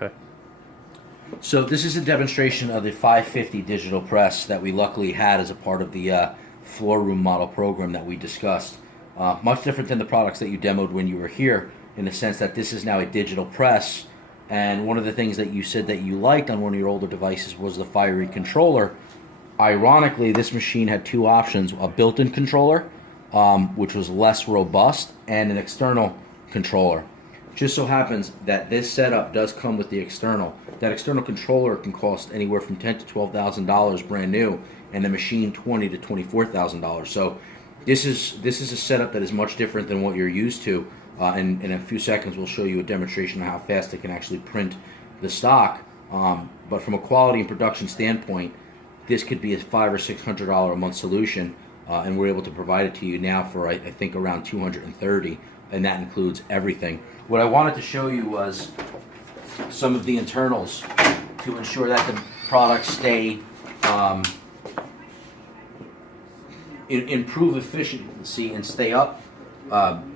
Okay. So this is a demonstration of the 550 digital press that we luckily had as a part of the floor room model program that we discussed. Much different than the products that you demoed when you were here, in the sense that this is now a digital press. And one of the things that you said that you liked on one of your older devices was the fiery controller. Ironically, this machine had two options: a built-in controller, which was less robust, and an external controller. Just so happens that this setup does come with the external. That external controller can cost anywhere from $10,000 to $12,000 brand new, and the machine $20,000 to $24,000. So this is a setup that is much different than what you're used to. And in a few seconds, we'll show you a demonstration of how fast it can actually print the stock. But from a quality and production standpoint, this could be a $500 or $600 a month solution, and we're able to provide it to you now for I think around $230, and that includes everything. What I wanted to show you was some of the internals to ensure that the products stay improve efficiency and stay up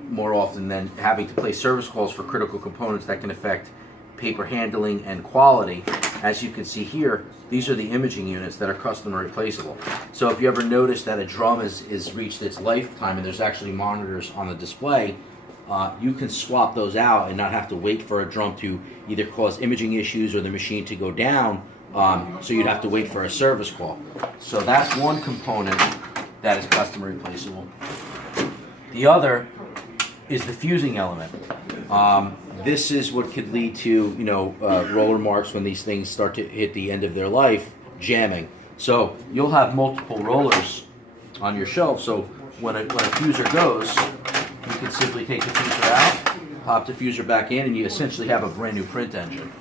more often than having to place service calls for critical components that can affect paper handling and quality. As you can see here, these are the imaging units that are custom replaceable. So if you ever notice that a drum is reached its lifetime and there's actually monitors on the display, you can swap those out and not have to wait for a drum to either cause imaging issues or the machine to go down, so you'd have to wait for a service call. So that's one component that is custom replaceable. The other is the fusing element. This is what could lead to, roller marks when these things start to hit the end of their life, jamming. So you'll have multiple rollers on your shelf. So when a fuser goes, you can simply take the fuser out, pop the fuser back in, and you essentially have a brand new print engine.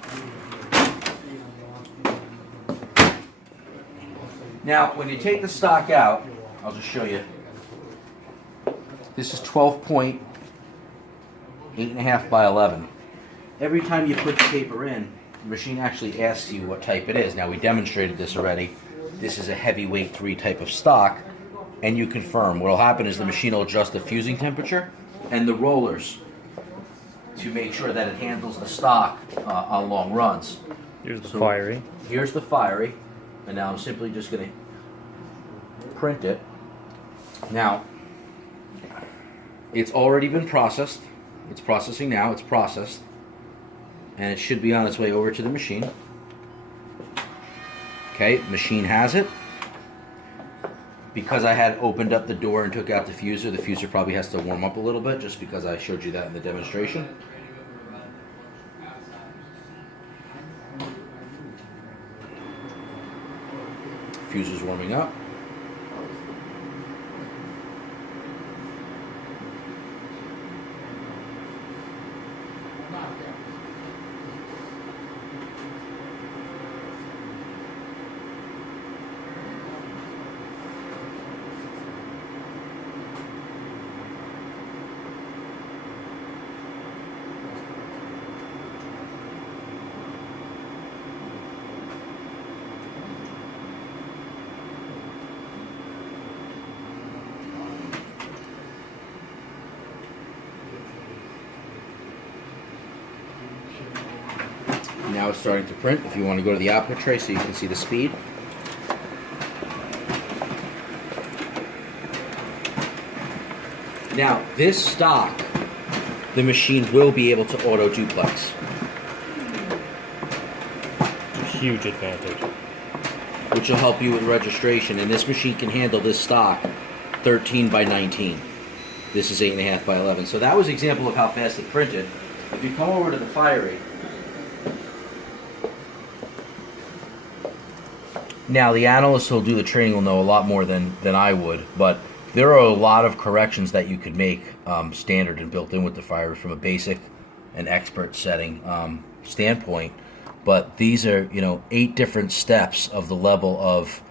Now, when you take the stock out, I'll just show you. This is 12.8 8.5 by 11. Every time you put the paper in, the machine actually asks you what type it is. Now, we demonstrated this already. This is a heavyweight 3 type of stock, and you confirm. What will happen is the machine will adjust the fusing temperature and the rollers to make sure that it handles the stock on long runs. Here's the fiery. Here's the fiery, and now I'm simply just going to print it. Now, it's already been processed. It's processing now. It's processed, and it should be on its way over to the machine. Okay, machine has it. Because I had opened up the door and took out the fuser probably has to warm up a little bit, just because I showed you that in the demonstration. Fuser's warming up. Now it's starting to print. If you want to go to the output tray so you can see the speed. Now, this stock, the machine will be able to auto duplex. It's a huge advantage. Which will help you with registration. And this machine can handle this stock 13 by 19. This is 8.5 by 11. So that was an example of how fast it printed. If you come over to the fiery, now the analysts who will do the training will know a lot more than I would, but there are a lot of corrections that you could make standard and built in with the fiery from a basic and expert setting standpoint. But these are 8 different steps of the level of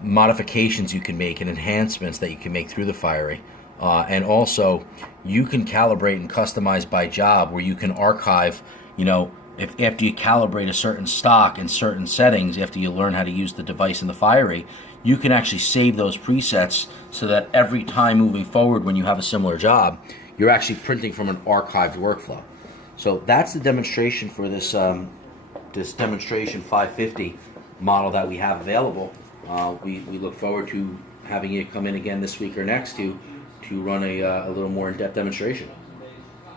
modifications you can make and enhancements that you can make through the fiery. And also, you can calibrate and customize by job, where you can archive, if after you calibrate a certain stock in certain settings, after you learn how to use the device in the fiery, you can actually save those presets so that every time moving forward when you have a similar job, you're actually printing from an archived workflow. So that's the demonstration for this this demonstration 550 model that we have available. We look forward to having you come in again this week or next to run a little more in-depth demonstration.